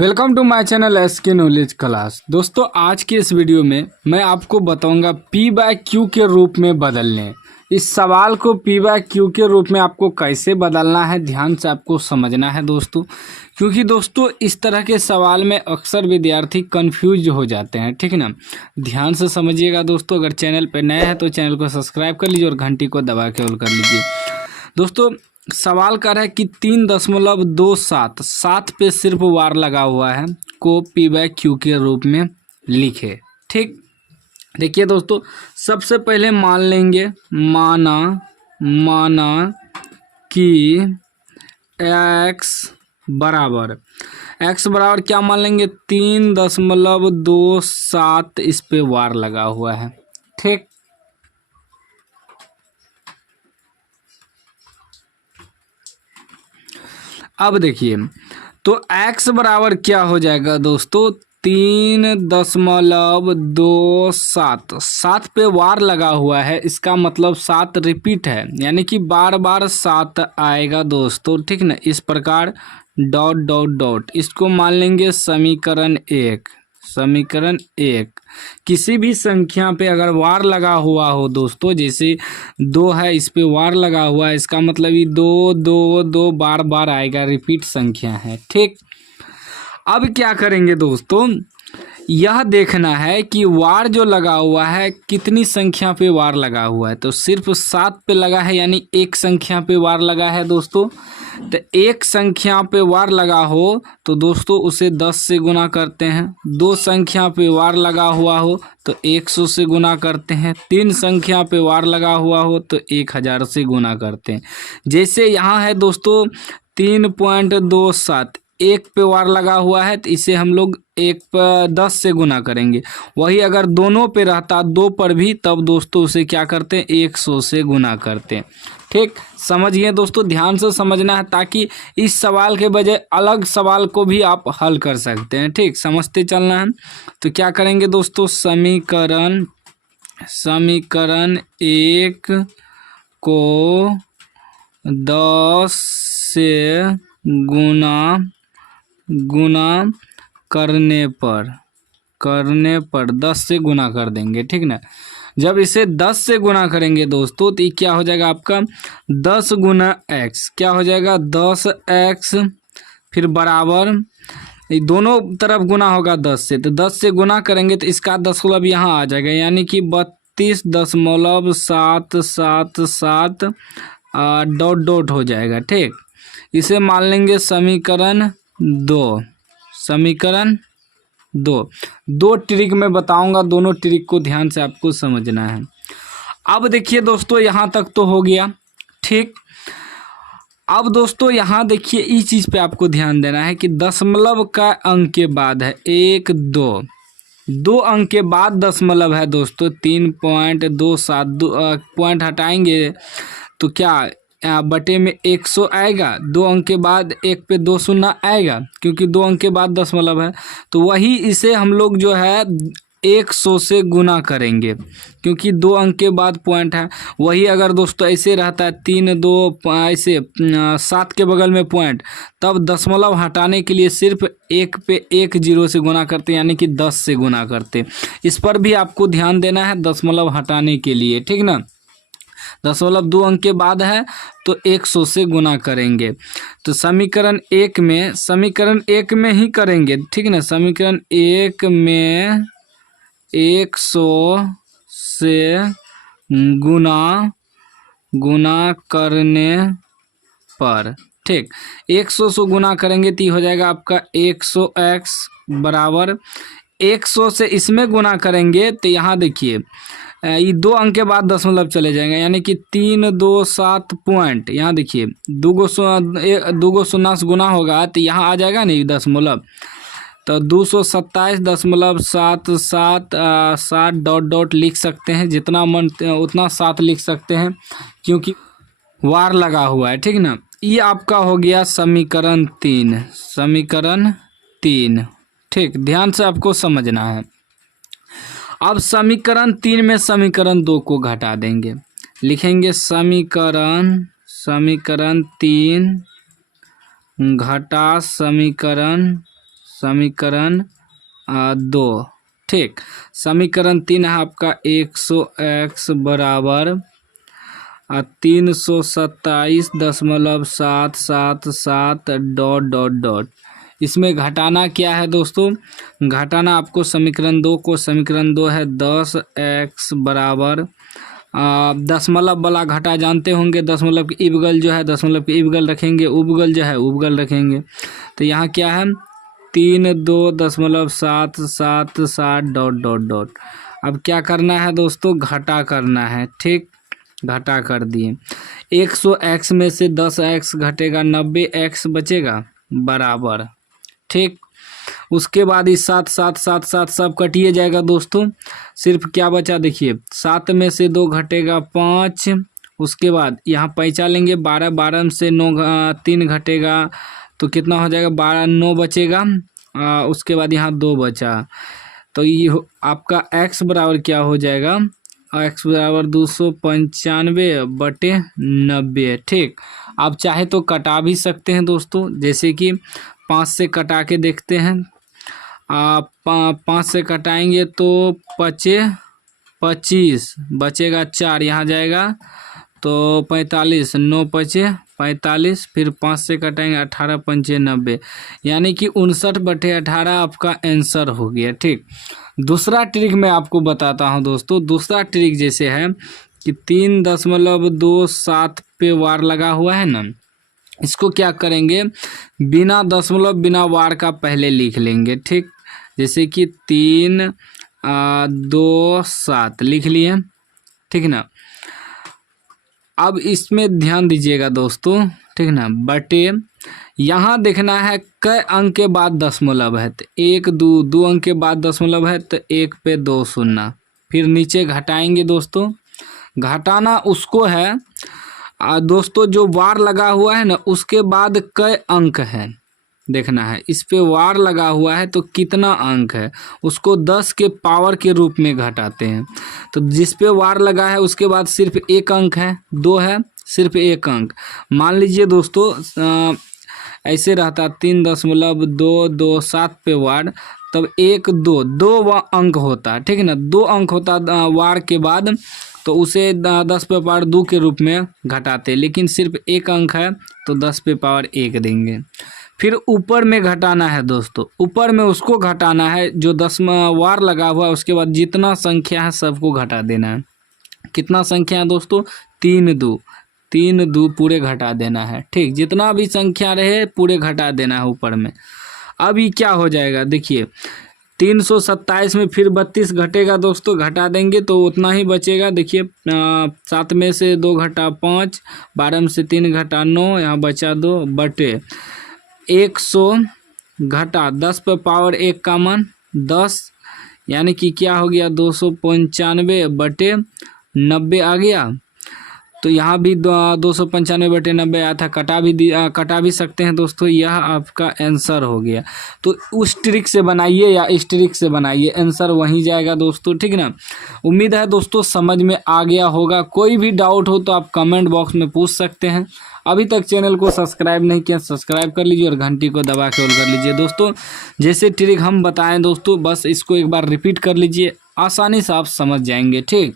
Welcome to my channel SK knowledge class. दोस्तों आज की इस वीडियो में मैं आपको बताऊंगा पी बाय क्यू के रूप में बदलने। इस सवाल को पी बाय क्यू के रूप में आपको कैसे बदलना है, ध्यान से आपको समझना है दोस्तों, क्योंकि दोस्तों इस तरह के सवाल में अक्सर विद्यार्थी कंफ्यूज हो जाते हैं। ठीक है ना, ध्यान से समझिएगा दोस्तों। अगर चैनल पर नए हैं तो चैनल को सब्सक्राइब कर लीजिए और घंटी को दबा के ऑल कर लीजिए। दोस्तों सवाल कर रहा है कि 3.27 7 पे सिर्फ वार लगा हुआ है को पी बाय क्यू के रूप में लिखे। ठीक, देखिए दोस्तों, सबसे पहले मान लेंगे माना कि x बराबर क्या मान लेंगे 3.27 इस पे वार लगा हुआ है। ठीक, अब देखिए तो x बराबर क्या हो जाएगा दोस्तों 3.27 7 पे वार लगा हुआ है, इसका मतलब 7 रिपीट है, यानी कि बार बार 7 आएगा दोस्तों। ठीक ना, इस प्रकार डॉट डॉट डॉट इसको मान लेंगे समीकरण 1। समीकरण 1 किसी भी संख्या पे अगर वार लगा हुआ हो दोस्तों, जैसे 2 है इस पे वार लगा हुआ है, इसका मतलब ये 2 2 2 बार बार आएगा, रिपीट संख्या है। ठीक, अब क्या करेंगे दोस्तों, यह देखना है कि वार जो लगा हुआ है कितनी संख्या पे वार लगा हुआ है। तो सिर्फ 7 पे लगा है, यानी एक संख्या पे वार लगा है दोस्तों। तो एक संख्या पे वार लगा हो तो दोस्तों उसे 10 से गुना करते हैं। 2 संख्या पे वार लगा हुआ हो तो 100 से गुना करते हैं। 3 संख्या पे वार लगा हुआ हो तो 1000 से गुना करते हैं। जैसे यहाँ है दोस्तों 3.27 एक पे वार लगा हुआ है तो इसे हम लोग 10 से गुना करेंगे। वही अगर दोनों पे रहता 2 पर भी, तब दोस्तों उसे क्या करते हैं 100 से गुना करते हैं। ठीक, समझिए दोस्तों, ध्यान से समझना है ताकि इस सवाल के बजाय अलग सवाल को भी आप हल कर सकते हैं। ठीक, समझते चलना है। तो क्या करेंगे दोस्तों, समीकरण 1 को 10 से गुना करने पर 10 से गुना कर देंगे। ठीक ना, जब इसे 10 से गुना करेंगे दोस्तों तो ये क्या हो जाएगा आपका 10 गुना x, क्या हो जाएगा 10x, फिर बराबर ये दोनों तरफ गुना होगा 10 से, तो 10 से गुना करेंगे तो इसका दशमलव यहाँ आ जाएगा, यानी कि 32.777 डॉट डॉट हो जाएगा। ठीक, इसे मान लेंगे समीकरण 2। समीकरण 2 ट्रिक मैं बताऊंगा, दोनों ट्रिक को ध्यान से आपको समझना है। अब देखिए दोस्तों यहाँ तक तो हो गया। ठीक, अब दोस्तों यहाँ देखिए इस चीज़ पे आपको ध्यान देना है कि दशमलव का अंक के बाद है 1 2 अंक के बाद दशमलव है दोस्तों 3.27 पॉइंट हटाएंगे तो क्या बटे में 100 आएगा। 2 अंक के बाद 1 पे 2 शून्य आएगा, क्योंकि 2 अंक के बाद दशमलव है। तो वही इसे हम लोग जो है 100 से गुना करेंगे, क्योंकि 2 अंक के बाद पॉइंट है। वही अगर दोस्तों ऐसे रहता है 3 2 ऐसे 7 के बगल में पॉइंट, तब दशमलव हटाने के लिए सिर्फ 1 पे 1 0 से गुना करते, यानी कि 10 से गुना करते। इस पर भी आपको ध्यान देना है दशमलव हटाने के लिए। ठीक ना, दशमलव 2 अंक के बाद है तो 100 से गुना करेंगे। तो समीकरण 1 में ही करेंगे। ठीक ना, समीकरण 1 में 100 से गुना करने पर, ठीक 100 से गुना करेंगे तो हो जाएगा आपका 100x बराबर 100 से इसमें गुना करेंगे तो यहाँ देखिए ये 2 अंक के बाद दशमलव चले जाएंगे, यानी कि 327 पॉइंट, यहाँ देखिए 2 शून्य से गुना होगा तो यहाँ आ जाएगा नहीं दशमलव, तो 227.77 डॉट डॉट लिख सकते हैं, जितना मन उतना 7 लिख सकते हैं, क्योंकि वार लगा हुआ है। ठीक ना, ये आपका हो गया समीकरण 3। ठीक, ध्यान से आपको समझना है। अब समीकरण 3 में समीकरण 2 को घटा देंगे, लिखेंगे समीकरण 3 घटा समीकरण समीकरण 2। ठीक, समीकरण 3 है आपका 100x बराबर 327.777 डॉट डॉट डॉट। इसमें घटाना क्या है दोस्तों, घटाना आपको समीकरण 2 को, समीकरण 2 है 10x बराबर दशमलव वाला घटा जानते होंगे, दशमलव की इबगल जो है दशमलव की इबगल रखेंगे, उपगल जो है उपगल रखेंगे। तो यहाँ क्या है 32.777 डॉट डॉट डॉट। अब क्या करना है दोस्तों, घटा करना है। ठीक, घटा कर दिए। 100x में से 10x घटेगा, 90x बचेगा बराबर। ठीक, उसके बाद इस 7 7 7 7 सब कटिए जाएगा दोस्तों। सिर्फ क्या बचा देखिए, 7 में से 2 घटेगा 5। उसके बाद यहाँ पैंचा लेंगे, 12 12 से 9 3 घटेगा तो कितना हो जाएगा, 12 9 बचेगा। उसके बाद यहाँ 2 बचा, तो ये आपका x बराबर क्या हो जाएगा, x बराबर 295/90। ठीक, आप चाहे तो कटा भी सकते हैं दोस्तों, जैसे कि 5 से कटा के देखते हैं। 5 से कटाएंगे तो 25 बचेगा, 4 यहाँ जाएगा तो 45, 9 पचे 45, फिर 5 से कटाएंगे 18 पंचे 90, यानी कि 59/18 आपका आंसर हो गया। ठीक, दूसरा ट्रिक मैं आपको बताता हूं दोस्तों। दूसरा ट्रिक जैसे है कि 3.27 पे वार लगा हुआ है ना, इसको क्या करेंगे, बिना दशमलव बिना वार का पहले लिख लेंगे। ठीक, जैसे कि 327 लिख लिए। ठीक ना, अब इसमें ध्यान दीजिएगा दोस्तों। ठीक ना, बटे यहाँ देखना है कई अंक के बाद दशमलव है, तो 1 2 अंक के बाद दशमलव है तो 1 पे 2 शून्य। फिर नीचे घटाएंगे दोस्तों, घटाना उसको है दोस्तों जो वार लगा हुआ है ना उसके बाद कई अंक है देखना है। इस पे वार लगा हुआ है तो कितना अंक है उसको 10 के पावर के रूप में घटाते हैं। तो जिस पे वार लगा है उसके बाद सिर्फ 1 अंक है, 2 है, सिर्फ 1 अंक। मान लीजिए दोस्तों ऐसे रहता 3.227 पे वार, तब 1 2 2 अंक होता। ठीक है ना, 2 अंक होता वार के बाद, तो उसे 10 पे पावर 2 के रूप में घटाते, लेकिन सिर्फ 1 अंक है तो 10 पे पावर 1 देंगे। फिर ऊपर में घटाना है दोस्तों, ऊपर में उसको घटाना है जो 10 वार लगा हुआ है, उसके बाद जितना संख्या है सबको घटा देना है। कितना संख्या है दोस्तों, 3 2 पूरे घटा देना है। ठीक, जितना भी संख्या रहे पूरे घटा देना है ऊपर में। अब ये क्या हो जाएगा देखिए, 327 में फिर 32 घटेगा दोस्तों, घटा देंगे तो उतना ही बचेगा। देखिए 7 में से 2 घटा 5, 12 में से 3 घटा 9, यहाँ बचा 2 बटे 100 घटा 10 पे पावर 1 का मान 10, यानी कि क्या हो गया 295/90 आ गया। तो यहाँ भी 295/90 आया था, कटा भी सकते हैं दोस्तों। यह आपका आंसर हो गया। तो उस ट्रिक से बनाइए या इस ट्रिक से बनाइए, आंसर वहीं जाएगा दोस्तों। ठीक ना, उम्मीद है दोस्तों समझ में आ गया होगा। कोई भी डाउट हो तो आप कमेंट बॉक्स में पूछ सकते हैं। अभी तक चैनल को सब्सक्राइब नहीं किया, सब्सक्राइब कर लीजिए और घंटी को दबा के ऑल कर लीजिए दोस्तों। जैसे ट्रिक हम बताएं दोस्तों, बस इसको एक बार रिपीट कर लीजिए, आसानी से आप समझ जाएंगे। ठीक।